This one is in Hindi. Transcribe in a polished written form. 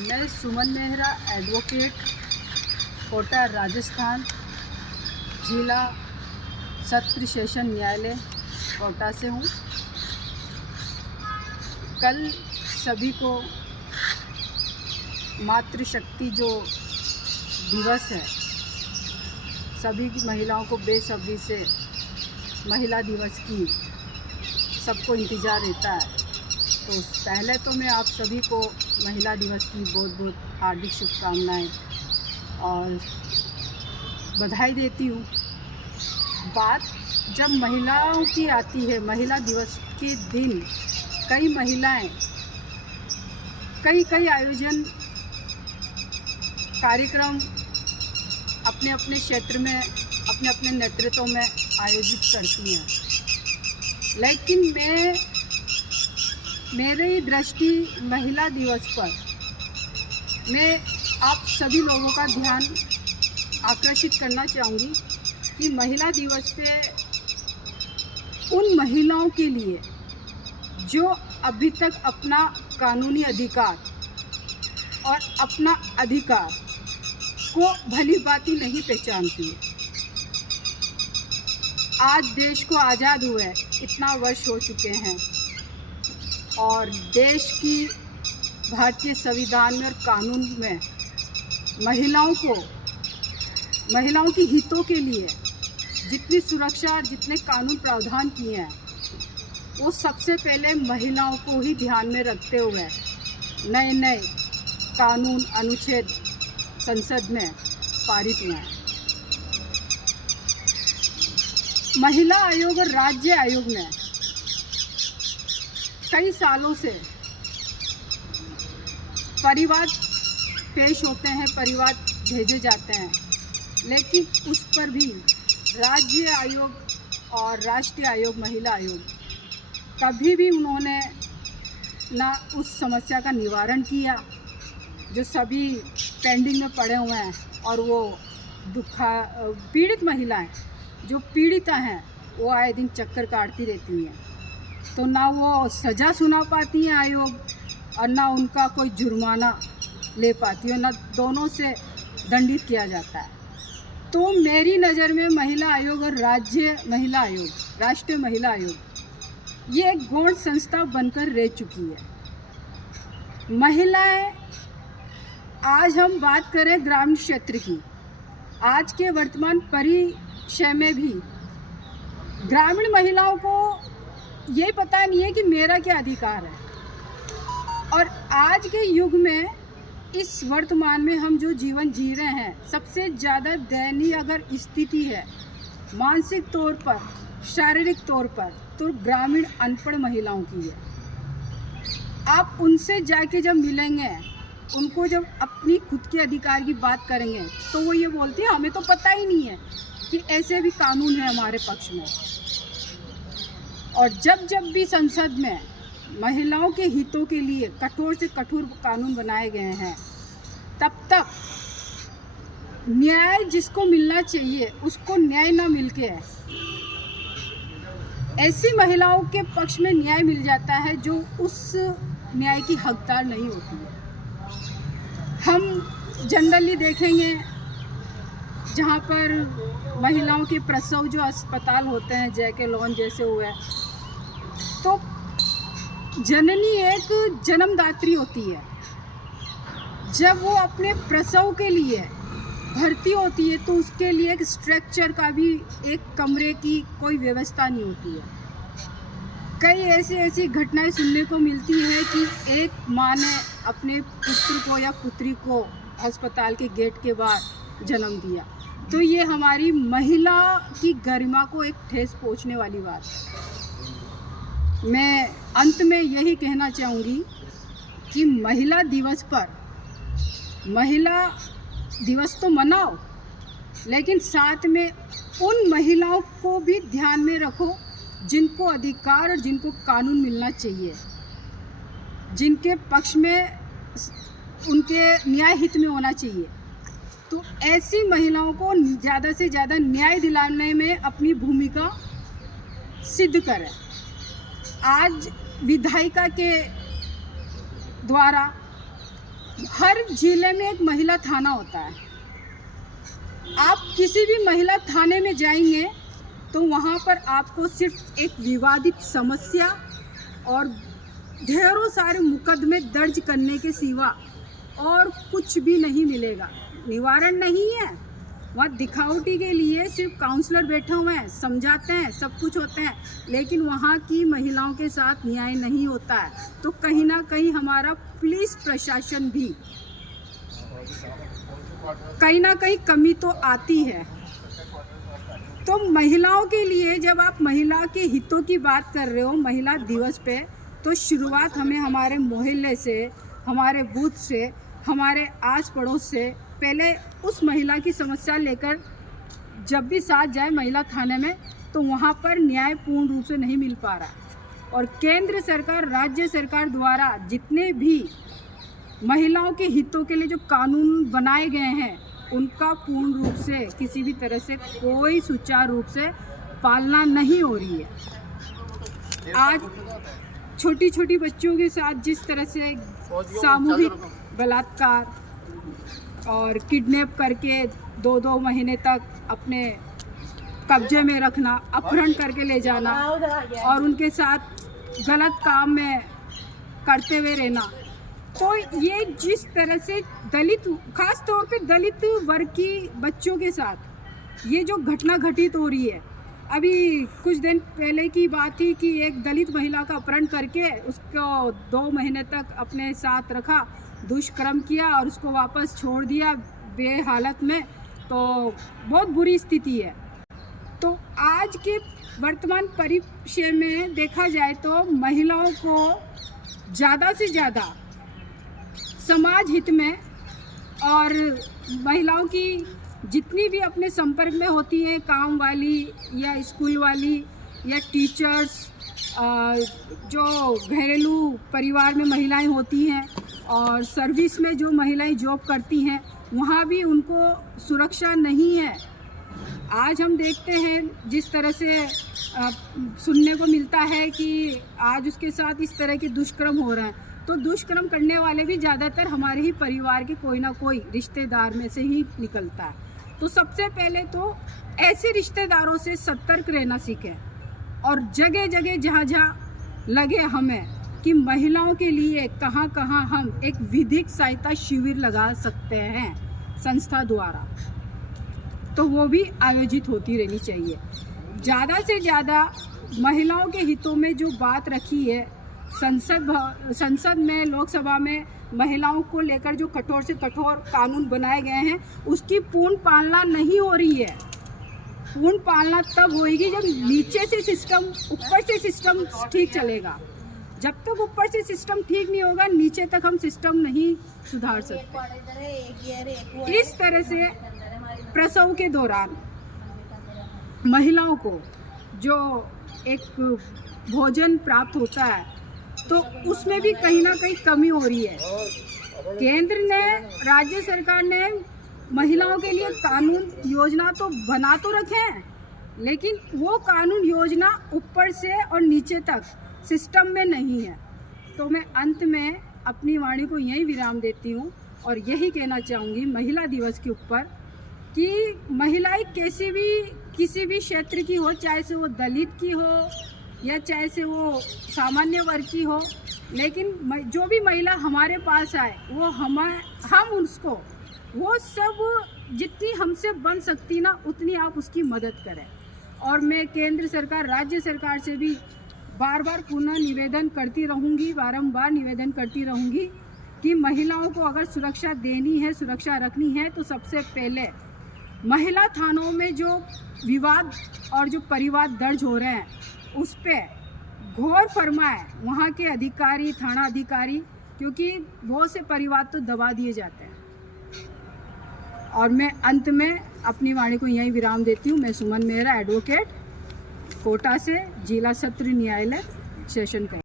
मैं सुमन मेहरा एडवोकेट कोटा राजस्थान जिला सत्र सेशन न्यायालय कोटा से हूँ। कल सभी को मातृशक्ति जो दिवस है, सभी की महिलाओं को बेसब्री से महिला दिवस की सबको इंतज़ार रहता है। तो पहले तो मैं आप सभी को महिला दिवस की बहुत बहुत हार्दिक शुभकामनाएं और बधाई देती हूँ। बात जब महिलाओं की आती है, महिला दिवस के दिन कई महिलाएं कई आयोजन कार्यक्रम अपने अपने क्षेत्र में अपने अपने नेतृत्व में आयोजित करती हैं, लेकिन मेरी दृष्टि महिला दिवस पर मैं आप सभी लोगों का ध्यान आकर्षित करना चाहूँगी कि महिला दिवस पे उन महिलाओं के लिए जो अभी तक अपना कानूनी अधिकार और अपना अधिकार को भली भांति नहीं पहचानती है। आज देश को आज़ाद हुए इतना वर्ष हो चुके हैं और देश की भारतीय संविधान में और कानून में महिलाओं की हितों के लिए जितनी सुरक्षा और जितने कानून प्रावधान किए हैं, वो सबसे पहले महिलाओं को ही ध्यान में रखते हुए नए कानून अनुच्छेद संसद में पारित हुए हैं। महिला आयोग और राज्य आयोग ने कई सालों से परिवाद पेश होते हैं, परिवाद भेजे जाते हैं, लेकिन उस पर भी राज्य आयोग और राष्ट्रीय आयोग, महिला आयोग कभी भी उन्होंने ना उस समस्या का निवारण किया जो सभी पेंडिंग में पड़े हुए हैं। और वो पीड़ित महिलाएं जो पीड़िता हैं वो आए दिन चक्कर काटती रहती हैं, तो ना वो सज़ा सुना पाती हैं आयोग और ना उनका कोई जुर्माना ले पाती है, ना दोनों से दंडित किया जाता है। तो मेरी नज़र में महिला आयोग और राज्य महिला आयोग, राष्ट्रीय महिला आयोग ये एक गौण संस्था बनकर रह चुकी है। महिलाएं, आज हम बात करें ग्रामीण क्षेत्र की, आज के वर्तमान परिदृश्य में भी ग्रामीण महिलाओं को ये पता नहीं है कि मेरा क्या अधिकार है। और आज के युग में, इस वर्तमान में हम जो जीवन जी रहे हैं, सबसे ज़्यादा दयनीय अगर स्थिति है मानसिक तौर पर, शारीरिक तौर पर, तो ग्रामीण अनपढ़ महिलाओं की है। आप उनसे जाके जब मिलेंगे, उनको जब अपनी खुद के अधिकार की बात करेंगे, तो वो ये बोलती है हमें तो पता ही नहीं है कि ऐसे भी कानून है हमारे पक्ष में। और जब भी संसद में महिलाओं के हितों के लिए कठोर से कठोर कानून बनाए गए हैं, तब तक न्याय जिसको मिलना चाहिए उसको न्याय ना मिलके ऐसी महिलाओं के पक्ष में न्याय मिल जाता है जो उस न्याय की हकदार नहीं होती है। हम जनरली देखेंगे जहाँ पर महिलाओं के प्रसव जो अस्पताल होते हैं, जैके लॉन जैसे हुए, तो जननी एक जन्मदात्री होती है। जब वो अपने प्रसव के लिए भर्ती होती है तो उसके लिए एक स्ट्रक्चर का भी, एक कमरे की कोई व्यवस्था नहीं होती है। कई ऐसी घटनाएं सुनने को मिलती है कि एक माँ ने अपने पुत्र को या पुत्री को अस्पताल के गेट के बाहर जन्म दिया। तो ये हमारी महिला की गरिमा को एक ठेस पहुंचने वाली बात है। मैं अंत में यही कहना चाहूँगी कि महिला दिवस पर, महिला दिवस तो मनाओ, लेकिन साथ में उन महिलाओं को भी ध्यान में रखो जिनको अधिकार और जिनको कानून मिलना चाहिए, जिनके पक्ष में उनके न्याय हित में होना चाहिए। तो ऐसी महिलाओं को ज़्यादा से ज़्यादा न्याय दिलाने में अपनी भूमिका सिद्ध करें। आज विधायिका के द्वारा हर जिले में एक महिला थाना होता है। आप किसी भी महिला थाने में जाएंगे तो वहाँ पर आपको सिर्फ एक विवादित समस्या और ढेरों सारे मुकदमे दर्ज करने के सिवा और कुछ भी नहीं मिलेगा। निवारण नहीं है वहाँ, दिखावटी के लिए सिर्फ काउंसलर बैठे हुए हैं, समझाते हैं, सब कुछ होते हैं, लेकिन वहाँ की महिलाओं के साथ न्याय नहीं होता है। तो कहीं ना कहीं हमारा पुलिस प्रशासन भी कहीं ना कहीं कमी तो आती है। तो महिलाओं के लिए जब आप महिला के हितों की बात कर रहे हो महिला दिवस पे, तो शुरुआत हमें हमारे मोहल्ले से, हमारे बूथ से, हमारे आस पड़ोस से पहले उस महिला की समस्या लेकर जब भी साथ जाए महिला थाने में, तो वहाँ पर न्याय पूर्ण रूप से नहीं मिल पा रहा। और केंद्र सरकार, राज्य सरकार द्वारा जितने भी महिलाओं के हितों के लिए जो कानून बनाए गए हैं उनका पूर्ण रूप से किसी भी तरह से कोई सुचारू रूप से पालना नहीं हो रही है। आज छोटी छोटी बच्चों के साथ जिस तरह से सामूहिक बलात्कार और किडनैप करके 2-2 महीने तक अपने कब्जे में रखना, अपहरण करके ले जाना और उनके साथ गलत काम में करते हुए रहना, तो ये जिस तरह से दलित, खास तौर पे दलित वर्ग की बच्चों के साथ ये जो घटना घटित हो रही है। अभी कुछ दिन पहले की बात थी कि एक दलित महिला का अपहरण करके उसको 2 महीने तक अपने साथ रखा, दुष्कर्म किया और उसको वापस छोड़ दिया बेहालत में। तो बहुत बुरी स्थिति है। तो आज के वर्तमान परिदृश्य में देखा जाए तो महिलाओं को ज़्यादा से ज़्यादा समाज हित में और महिलाओं की जितनी भी अपने संपर्क में होती हैं, काम वाली या स्कूल वाली या टीचर्स, जो घरेलू परिवार में महिलाएं होती हैं और सर्विस में जो महिलाएं जॉब करती हैं, वहाँ भी उनको सुरक्षा नहीं है। आज हम देखते हैं जिस तरह से सुनने को मिलता है कि आज उसके साथ इस तरह के दुष्कर्म हो रहे हैं, तो दुष्कर्म करने वाले भी ज़्यादातर हमारे ही परिवार के कोई ना कोई रिश्तेदार में से ही निकलता है। तो सबसे पहले तो ऐसे रिश्तेदारों से सतर्क रहना सीखें और जगह जगह जहाँ जहाँ लगे हमें कि महिलाओं के लिए कहाँ कहाँ हम एक विधिक सहायता शिविर लगा सकते हैं संस्था द्वारा, तो वो भी आयोजित होती रहनी चाहिए। ज़्यादा से ज़्यादा महिलाओं के हितों में जो बात रखी है संसद में, लोकसभा में महिलाओं को लेकर जो कठोर से कठोर कानून बनाए गए हैं उसकी पूर्ण पालना नहीं हो रही है। पूर्ण पालना तब होएगी जब नीचे से सिस्टम, ऊपर से सिस्टम ठीक चलेगा। जब तक ऊपर से सिस्टम ठीक नहीं होगा, नीचे तक हम सिस्टम नहीं सुधार सकते। इस तरह से प्रसव के दौरान महिलाओं को जो एक भोजन प्राप्त होता है, तो उसमें भी कहीं ना कहीं कमी हो रही है। केंद्र ने, राज्य सरकार ने महिलाओं के लिए कानून योजना तो बना तो रखे हैं, लेकिन वो कानून योजना ऊपर से और नीचे तक सिस्टम में नहीं है। तो मैं अंत में अपनी वाणी को यही विराम देती हूँ और यही कहना चाहूँगी महिला दिवस के ऊपर कि महिलाएं किसी भी क्षेत्र की हो, चाहे से वो दलित की हो या चाहे से वो सामान्य वर्ग की हो, लेकिन जो भी महिला हमारे पास आए वो हम उसको, वो सब जितनी हमसे बन सकती ना उतनी आप उसकी मदद करें। और मैं केंद्र सरकार, राज्य सरकार से भी बार बार पुनः निवेदन करती रहूँगी, बारंबार निवेदन करती रहूँगी कि महिलाओं को अगर सुरक्षा देनी है, सुरक्षा रखनी है, तो सबसे पहले महिला थानों में जो विवाद और जो परिवाद दर्ज हो रहे हैं उस पर गौर फरमाए वहाँ के अधिकारी, थाना अधिकारी, क्योंकि बहुत से परिवाद तो दबा दिए जाते हैं। और मैं अंत में अपनी वाणी को यहीं विराम देती हूँ। मैं सुमन मेहरा, एडवोकेट, कोटा से, जिला सत्र न्यायालय सेशन का।